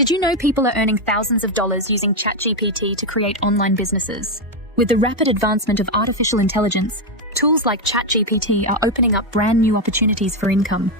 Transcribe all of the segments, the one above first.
Did you know people are earning thousands of dollars using ChatGPT to create online businesses? With the rapid advancement of artificial intelligence, tools like ChatGPT are opening up brand new opportunities for income,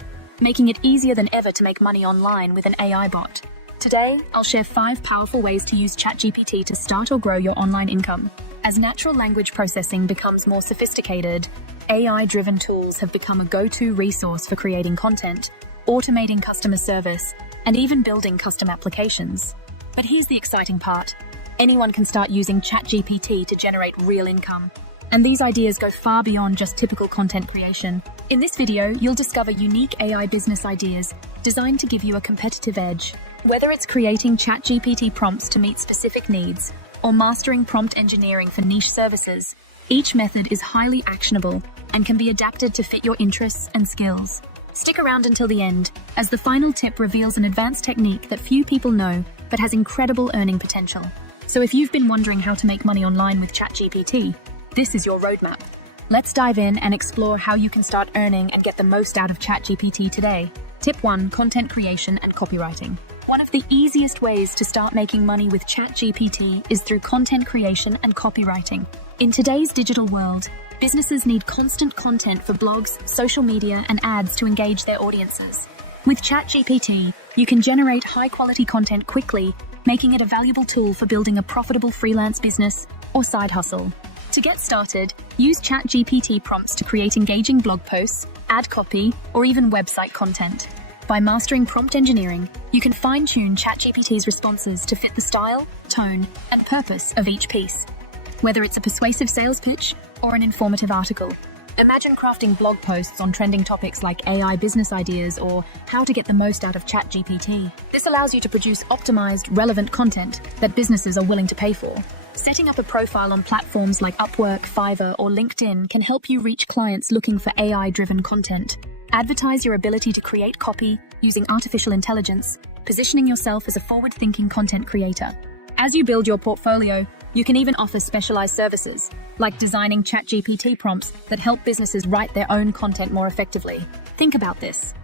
making it easier than ever to make money online with an AI bot. Today, I'll share 5 powerful ways to use ChatGPT to start or grow your online income. As natural language processing becomes more sophisticated, AI-driven tools have become a go-to resource for creating content, automating customer service, and even building custom applications. But here's the exciting part. Anyone can start using ChatGPT to generate real income. And these ideas go far beyond just typical content creation. In this video, you'll discover unique AI business ideas designed to give you a competitive edge. Whether it's creating ChatGPT prompts to meet specific needs or mastering prompt engineering for niche services, each method is highly actionable and can be adapted to fit your interests and skills. Stick around until the end, as the final tip reveals an advanced technique that few people know but has incredible earning potential. So if you've been wondering how to make money online with ChatGPT, this is your roadmap. Let's dive in and explore how you can start earning and get the most out of ChatGPT today. Tip 1. Content creation and copywriting. One of the easiest ways to start making money with ChatGPT is through content creation and copywriting. In today's digital world, businesses need constant content for blogs, social media, and ads to engage their audiences. With ChatGPT, you can generate high-quality content quickly, making it a valuable tool for building a profitable freelance business or side hustle. To get started, use ChatGPT prompts to create engaging blog posts, ad copy, or even website content. By mastering prompt engineering, you can fine-tune ChatGPT's responses to fit the style, tone, and purpose of each piece. Whether it's a persuasive sales pitch or an informative article, imagine crafting blog posts on trending topics like AI business ideas or how to get the most out of ChatGPT. This allows you to produce optimized, relevant content that businesses are willing to pay for. Setting up a profile on platforms like Upwork, Fiverr, or LinkedIn can help you reach clients looking for AI-driven content. Advertise your ability to create copy using artificial intelligence, positioning yourself as a forward-thinking content creator. As you build your portfolio, you can even offer specialized services, like designing ChatGPT prompts that help businesses write their own content more effectively. Think about this.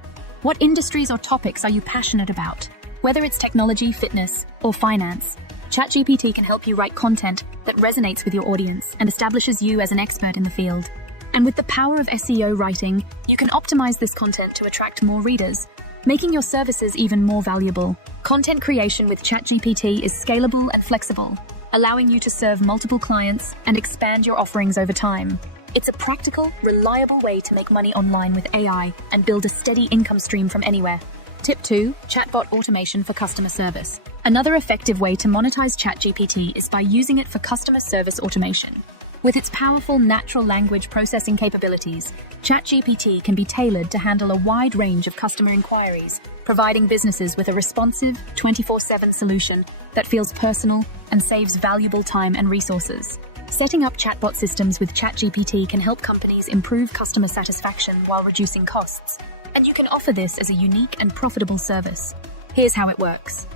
What industries or topics are you passionate about? Whether it's technology, fitness, or finance, ChatGPT can help you write content that resonates with your audience and establishes you as an expert in the field. And with the power of SEO writing, you can optimize this content to attract more readers, making your services even more valuable. Content creation with ChatGPT is scalable and flexible, allowing you to serve multiple clients and expand your offerings over time. It's a practical, reliable way to make money online with AI and build a steady income stream from anywhere. Tip 2. Chatbot automation for customer service. Another effective way to monetize ChatGPT is by using it for customer service automation. With its powerful natural language processing capabilities, ChatGPT can be tailored to handle a wide range of customer inquiries, providing businesses with a responsive, 24/7 solution that feels personal and saves valuable time and resources. Setting up chatbot systems with ChatGPT can help companies improve customer satisfaction while reducing costs. And you can offer this as a unique and profitable service. Here's how it works.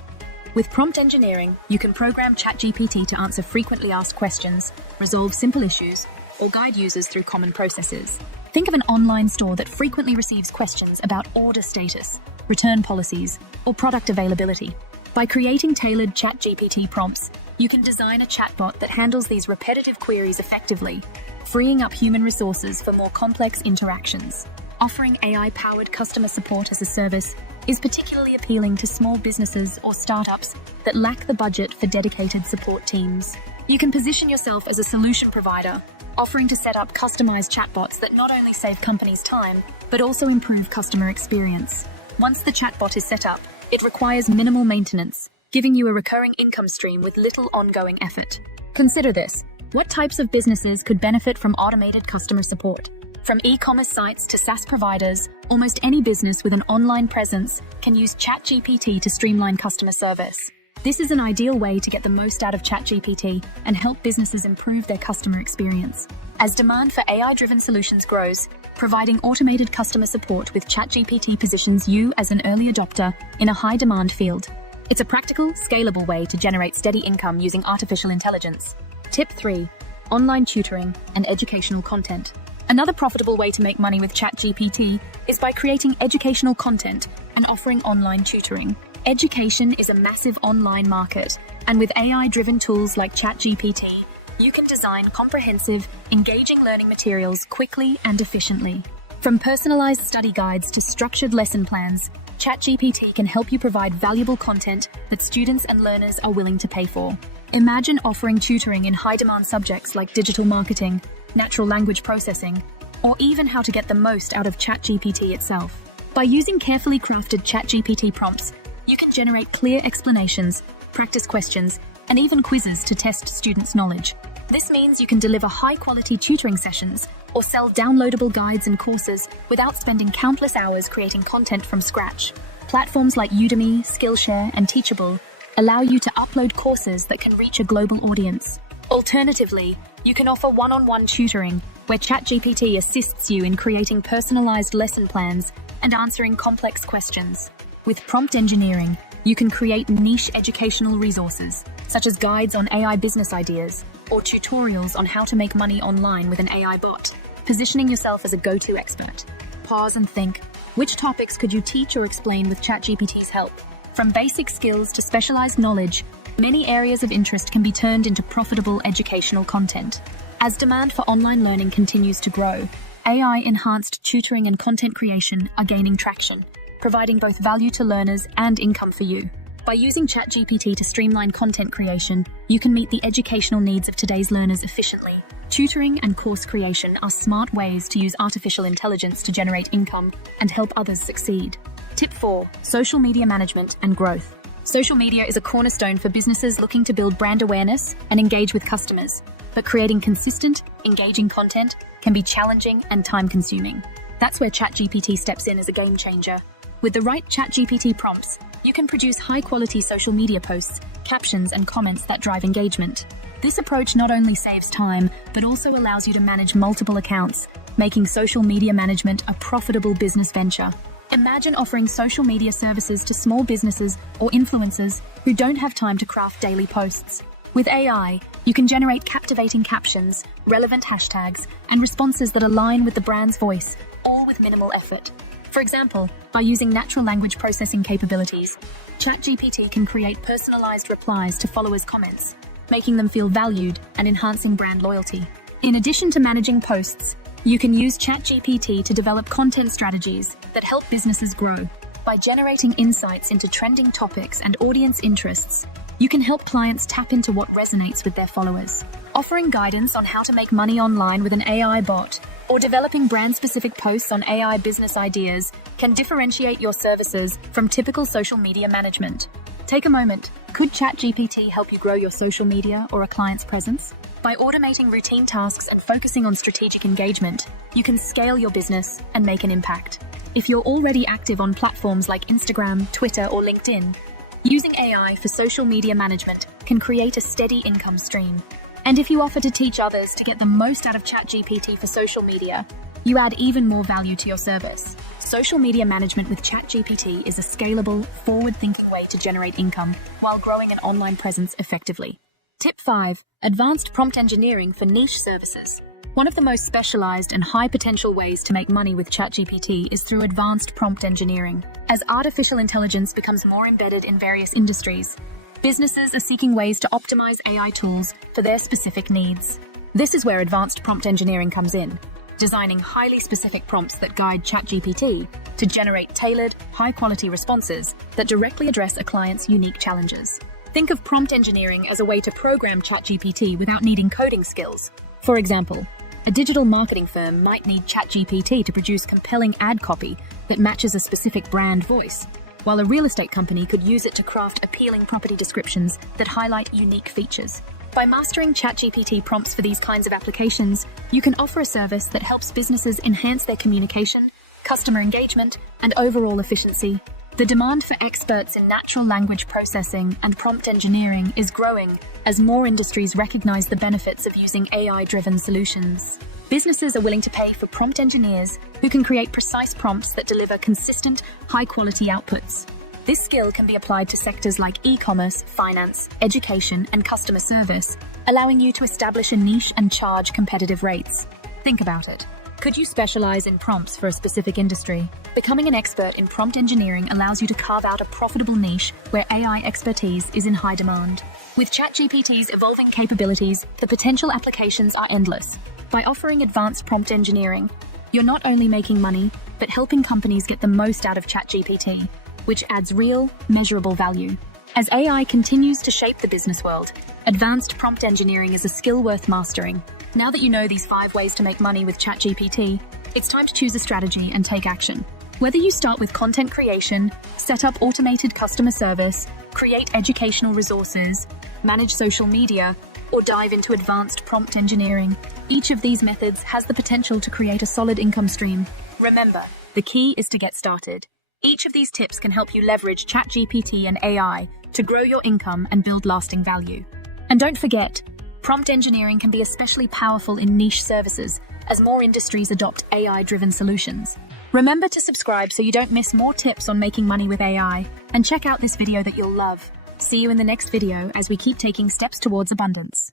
With prompt engineering, you can program ChatGPT to answer frequently asked questions, resolve simple issues, or guide users through common processes. Think of an online store that frequently receives questions about order status, return policies, or product availability. By creating tailored ChatGPT prompts, you can design a chatbot that handles these repetitive queries effectively, freeing up human resources for more complex interactions. Offering AI-powered customer support as a service is particularly appealing to small businesses or startups that lack the budget for dedicated support teams. You can position yourself as a solution provider, offering to set up customized chatbots that not only save companies time, but also improve customer experience. Once the chatbot is set up, it requires minimal maintenance, giving you a recurring income stream with little ongoing effort. Consider this. What types of businesses could benefit from automated customer support? From e-commerce sites to SaaS providers, almost any business with an online presence can use ChatGPT to streamline customer service. This is an ideal way to get the most out of ChatGPT and help businesses improve their customer experience. As demand for AI-driven solutions grows, providing automated customer support with ChatGPT positions you as an early adopter in a high-demand field. It's a practical, scalable way to generate steady income using artificial intelligence. Tip 3. Online tutoring and educational content. Another profitable way to make money with ChatGPT is by creating educational content and offering online tutoring. Education is a massive online market, and with AI-driven tools like ChatGPT, you can design comprehensive, engaging learning materials quickly and efficiently. From personalized study guides to structured lesson plans, ChatGPT can help you provide valuable content that students and learners are willing to pay for. Imagine offering tutoring in high-demand subjects like digital marketing, natural language processing, or even how to get the most out of ChatGPT itself. By using carefully crafted ChatGPT prompts, you can generate clear explanations, practice questions, and even quizzes to test students' knowledge. This means you can deliver high-quality tutoring sessions or sell downloadable guides and courses without spending countless hours creating content from scratch. Platforms like Udemy, Skillshare, and Teachable allow you to upload courses that can reach a global audience. Alternatively, you can offer one-on-one tutoring where ChatGPT assists you in creating personalized lesson plans and answering complex questions. With prompt engineering, you can create niche educational resources, such as guides on AI business ideas or tutorials on how to make money online with an AI bot, positioning yourself as a go-to expert. Pause and think, which topics could you teach or explain with ChatGPT's help? From basic skills to specialized knowledge, many areas of interest can be turned into profitable educational content. As demand for online learning continues to grow, AI-enhanced tutoring and content creation are gaining traction, providing both value to learners and income for you. By using ChatGPT to streamline content creation, you can meet the educational needs of today's learners efficiently. Tutoring and course creation are smart ways to use artificial intelligence to generate income and help others succeed. Tip 4. Social media management and growth. Social media is a cornerstone for businesses looking to build brand awareness and engage with customers. But creating consistent, engaging content can be challenging and time-consuming. That's where ChatGPT steps in as a game changer. With the right ChatGPT prompts, you can produce high-quality social media posts, captions, and comments that drive engagement. This approach not only saves time, but also allows you to manage multiple accounts, making social media management a profitable business venture. Imagine offering social media services to small businesses or influencers who don't have time to craft daily posts. With AI, you can generate captivating captions, relevant hashtags, and responses that align with the brand's voice, all with minimal effort. For example, by using natural language processing capabilities, ChatGPT can create personalized replies to followers' comments, making them feel valued and enhancing brand loyalty. In addition to managing posts, you can use ChatGPT to develop content strategies that help businesses grow. By generating insights into trending topics and audience interests, you can help clients tap into what resonates with their followers. Offering guidance on how to make money online with an AI bot or developing brand-specific posts on AI business ideas can differentiate your services from typical social media management. Take a moment. Could ChatGPT help you grow your social media or a client's presence? By automating routine tasks and focusing on strategic engagement, you can scale your business and make an impact. If you're already active on platforms like Instagram, Twitter, or LinkedIn, using AI for social media management can create a steady income stream. And if you offer to teach others to get the most out of ChatGPT for social media, you add even more value to your service. Social media management with ChatGPT is a scalable, forward-thinking way to generate income while growing an online presence effectively. Tip 5. Advanced prompt engineering for niche services. One of the most specialized and high-potential ways to make money with ChatGPT is through advanced prompt engineering. As artificial intelligence becomes more embedded in various industries, businesses are seeking ways to optimize AI tools for their specific needs. This is where advanced prompt engineering comes in, designing highly specific prompts that guide ChatGPT to generate tailored, high-quality responses that directly address a client's unique challenges. Think of prompt engineering as a way to program ChatGPT without needing coding skills. For example, a digital marketing firm might need ChatGPT to produce compelling ad copy that matches a specific brand voice, while a real estate company could use it to craft appealing property descriptions that highlight unique features. By mastering ChatGPT prompts for these kinds of applications, you can offer a service that helps businesses enhance their communication, customer engagement, and overall efficiency. The demand for experts in natural language processing and prompt engineering is growing as more industries recognize the benefits of using AI-driven solutions. Businesses are willing to pay for prompt engineers who can create precise prompts that deliver consistent, high-quality outputs. This skill can be applied to sectors like e-commerce, finance, education, and customer service, allowing you to establish a niche and charge competitive rates. Think about it. Could you specialize in prompts for a specific industry? Becoming an expert in prompt engineering allows you to carve out a profitable niche where AI expertise is in high demand. With ChatGPT's evolving capabilities, the potential applications are endless. By offering advanced prompt engineering, you're not only making money, but helping companies get the most out of ChatGPT, which adds real, measurable value. As AI continues to shape the business world, advanced prompt engineering is a skill worth mastering. Now that you know these 5 ways to make money with ChatGPT, it's time to choose a strategy and take action. Whether you start with content creation, set up automated customer service, create educational resources, manage social media, or dive into advanced prompt engineering, each of these methods has the potential to create a solid income stream. Remember, the key is to get started. Each of these tips can help you leverage ChatGPT and AI to grow your income and build lasting value. And don't forget, prompt engineering can be especially powerful in niche services as more industries adopt AI-driven solutions. Remember to subscribe so you don't miss more tips on making money with AI, and check out this video that you'll love. See you in the next video as we keep taking steps towards abundance.